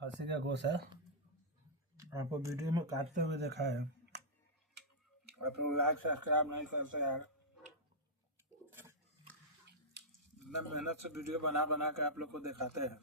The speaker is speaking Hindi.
खस्सी का गोश्त है। आपको वीडियो में काटते हुए देखा है। आप लोग लाइक सब्सक्राइब नहीं करते यार। इतना मेहनत से वीडियो बना बना के आप लोग को दिखाते हैं।